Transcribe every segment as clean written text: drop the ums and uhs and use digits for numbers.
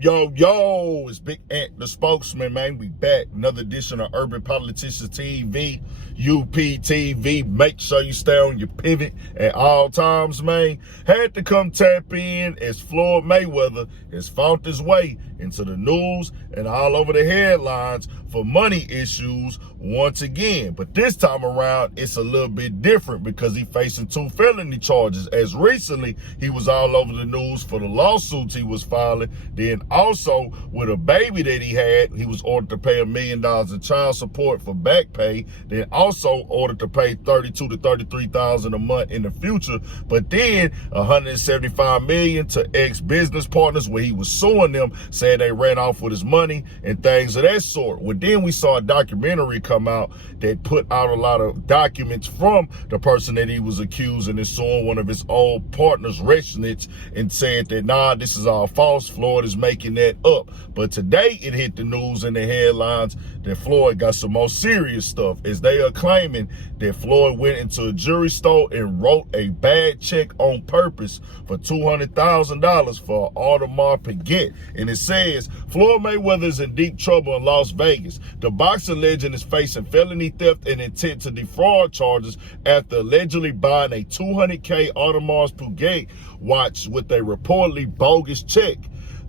Yo, it's Big Ant, the spokesman, man. We back. Another edition of Urban Politicians TV, UPTV. Make sure you stay on your pivot at all times, man. Had to come tap in as Floyd Mayweather has fought his way into the news and all over the headlines for money issues once again. But this time around, it's a little bit different because he's facing 2 felony charges. As recently, he was all over the news for the lawsuits he was filing. Then also with a baby that he had, he was ordered to pay $1 million in child support for back pay. Then also ordered to pay $32,000 to $33,000 a month in the future. But then $175 million to ex-business partners where he was suing them, saying they ran off with his money and things of that sort. Well, then we saw a documentary come out that put out a lot of documents from the person that he was accusing and suing one of his old partners, Resnitz, and said that, nah, this is all false. Floyd is making that up. But today it hit the news and the headlines that Floyd got some more serious stuff, as they are claiming that Floyd went into a jewelry store and wrote a bad check on purpose for $200,000 for Audemars Piguet. And it says, Floyd Mayweather is in deep trouble in Las Vegas. The boxing legend is facing felony theft and intent to defraud charges after allegedly buying a $200K Audemars Piguet watch with a reportedly bogus check.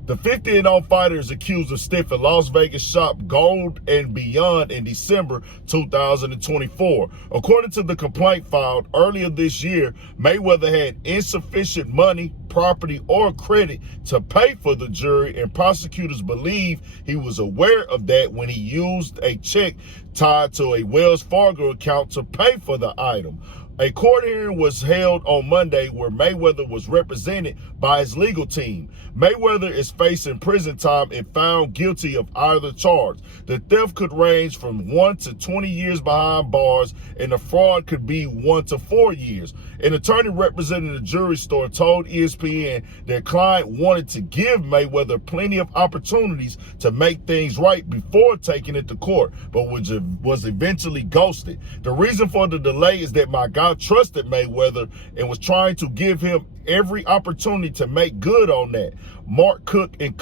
The 50-and-0 fighter is accused of stiffing Las Vegas shop Gold and Beyond in December 2024. According to the complaint filed earlier this year, Mayweather had insufficient money, property, or credit to pay for the jewelry, and prosecutors believe he was aware of that when he used a check tied to a Wells Fargo account to pay for the item. A court hearing was held on Monday where Mayweather was represented by his legal team. Mayweather is facing prison time if found guilty of either charge. The theft could range from 1 to 20 years behind bars, and the fraud could be 1 to 4 years. An attorney representing the jewelry store told ESPN their client wanted to give Mayweather plenty of opportunities to make things right before taking it to court, but was eventually ghosted. The reason for the delay is that my guy trusted Mayweather and was trying to give him every opportunity to make good on that, Mark Cook and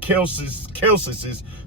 Kelsey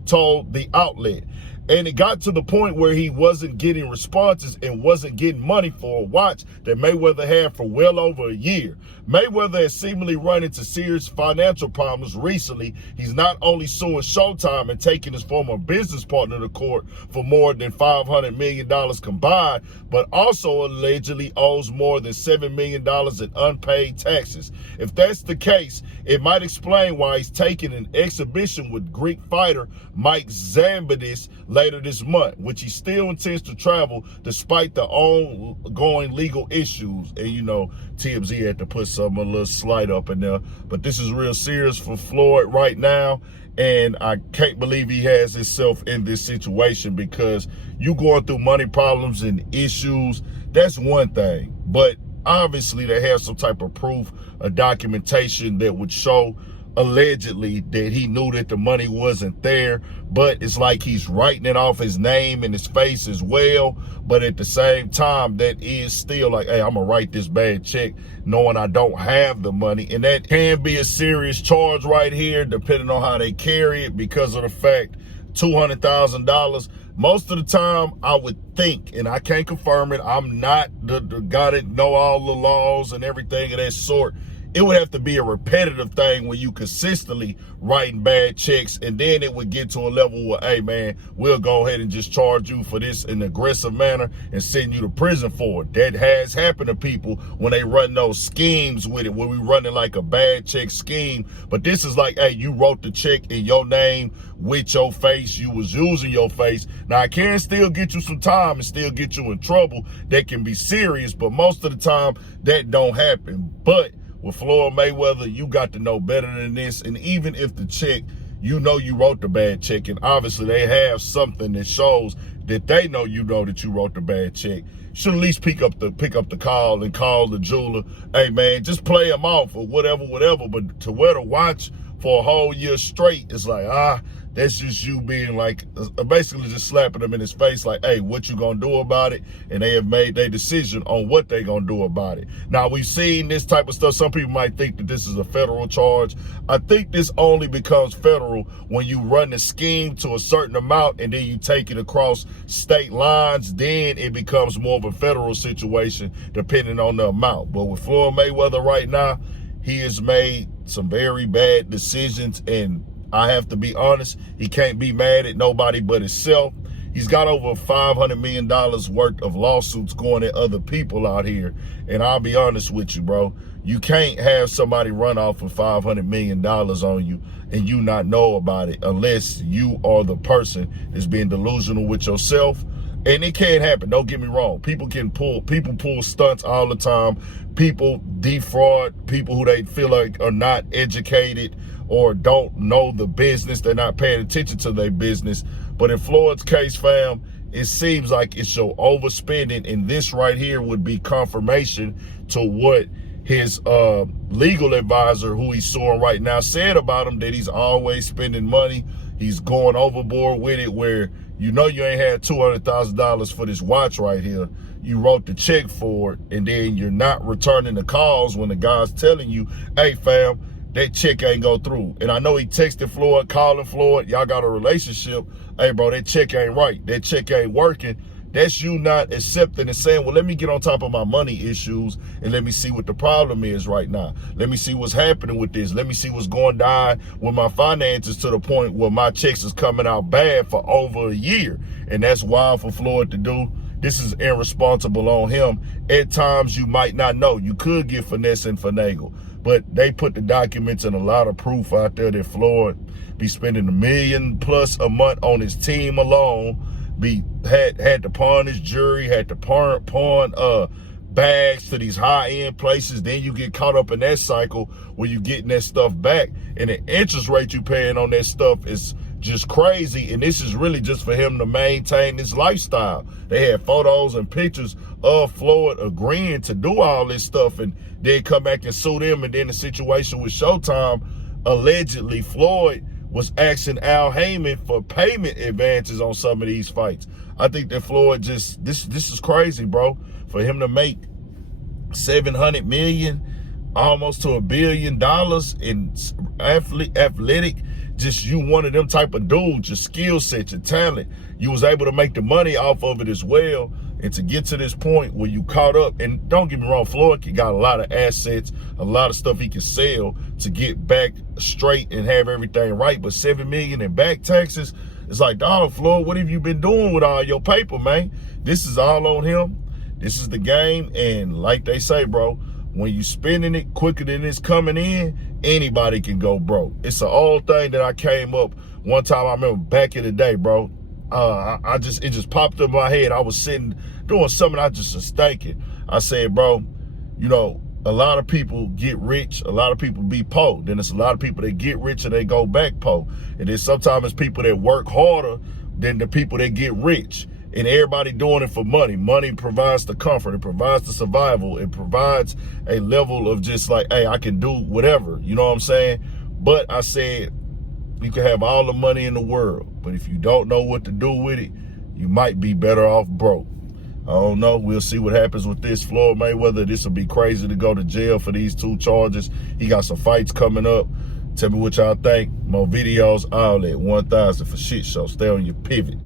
told the outlet. And it got to the point where he wasn't getting responses and wasn't getting money for a watch that Mayweather had for well over a year. Mayweather has seemingly run into serious financial problems recently. He's not only suing Showtime and taking his former business partner to court for more than $500 million combined, but also allegedly owes more than $7 million in unpaid taxes. If that's the case, it might explain why he's taking an exhibition with Greek fighter Mike Zambadis later this month, which he still intends to travel despite the ongoing legal issues. And you know, TMZ had to put a little slight up in there, but this is real serious for Floyd right now. And I can't believe he has himself in this situation, because you going through money problems and issues, that's one thing. But obviously they have some type of proof, a documentation that would show allegedly that he knew that the money wasn't there, but it's like he's writing it off his name and his face as well. But at the same time, that is still like, hey, I'm gonna write this bad check knowing I don't have the money. And that can be a serious charge right here, depending on how they carry it, because of the fact $200,000. Most of the time, I would think, and I can't confirm it, I'm not the guy that know all the laws and everything of that sort, it would have to be a repetitive thing where you consistently writing bad checks, and then it would get to a level where, hey man, we'll go ahead and just charge you for this in an aggressive manner and send you to prison for it. That has happened to people when they run those schemes with it, where we running like a bad check scheme. But this is like, hey, you wrote the check in your name with your face, you was using your face. Now, I can still get you some time and still get you in trouble. That can be serious, but most of the time that don't happen. But with Floyd Mayweather, you got to know better than this. And even if the check, you know you wrote the bad check, and obviously they have something that shows that they know you know that you wrote the bad check, should at least pick up the call and call the jeweler. Hey man, just play him off or whatever. But to wear the watch for a whole year straight, it's like, That's just you being like, basically just slapping them in his face like, hey, what you gonna do about it? And they have made their decision on what they gonna do about it. Now, we've seen this type of stuff. Some people might think that this is a federal charge. I think this only becomes federal when you run the scheme to a certain amount and then you take it across state lines. Then it becomes more of a federal situation depending on the amount. But with Floyd Mayweather right now, he has made some very bad decisions, and I have to be honest, he can't be mad at nobody but himself. He's got over $500 million worth of lawsuits going at other people out here. And I'll be honest with you, bro. You can't have somebody run off with $500 million on you and you not know about it unless you are the person that's being delusional with yourself. And it can't happen. Don't get me wrong. People pull stunts all the time. People defraud people who they feel like are not educated or don't know the business. They're not paying attention to their business. But in Floyd's case, fam, it seems like it's your overspending. And this right here would be confirmation to what his legal advisor, who he's suing right now, said about him, that he's always spending money. He's going overboard with it, where you know you ain't had $200,000 for this watch right here. You wrote the check for it, and then you're not returning the calls when the guy's telling you, hey, fam, that check ain't go through. And I know he texted Floyd, calling Floyd, y'all got a relationship. Hey, bro, that check ain't right. That check ain't working. That's you not accepting and saying, well, let me get on top of my money issues and let me see what the problem is right now. Let me see what's happening with this. Let me see what's going down with my finances to the point where my checks is coming out bad for over a year. And that's wild for Floyd to do. This is irresponsible on him. At times, you might not know. You could get finesse and finagle. But they put the documents and a lot of proof out there that Floyd be spending $1 million plus a month on his team alone. Had to pawn his jewelry, had to pawn bags to these high-end places. Then you get caught up in that cycle where you getting that stuff back. And the interest rate you paying on that stuff is just crazy. And this is really just for him to maintain his lifestyle. They had photos and pictures of Floyd agreeing to do all this stuff and then come back and sue them. And then the situation with Showtime, allegedly Floyd was asking Al Heyman for payment advances on some of these fights. I think that Floyd just, this is crazy, bro. For him to make $700 million, almost to $1 billion in athletic, just you one of them type of dudes, your skill set, your talent. You was able to make the money off of it as well. And to get to this point where you caught up, and don't get me wrong, Floyd got a lot of assets, a lot of stuff he can sell to get back straight and have everything right. But $7 million in back taxes, it's like, dog, Floyd, what have you been doing with all your paper, man? This is all on him. This is the game. And like they say, bro, when you spending it quicker than it's coming in, anybody can go broke. It's an old thing that I came up one time. I remember back in the day, bro. It just popped up in my head. I was sitting doing something. I just was thinking. I said, bro, you know, a lot of people get rich. A lot of people be poor. Then there's a lot of people that get rich and they go back poor. And then sometimes it's people that work harder than the people that get rich. And everybody doing it for money. Money provides the comfort. It provides the survival. It provides a level of just like, hey, I can do whatever. You know what I'm saying? But I said, you can have all the money in the world, but if you don't know what to do with it, you might be better off broke. I don't know. We'll see what happens with this. Floyd Mayweather, this will be crazy to go to jail for these 2 charges. He got some fights coming up. Tell me what y'all think. More videos, all at 1000 for shit show. Stay on your pivot.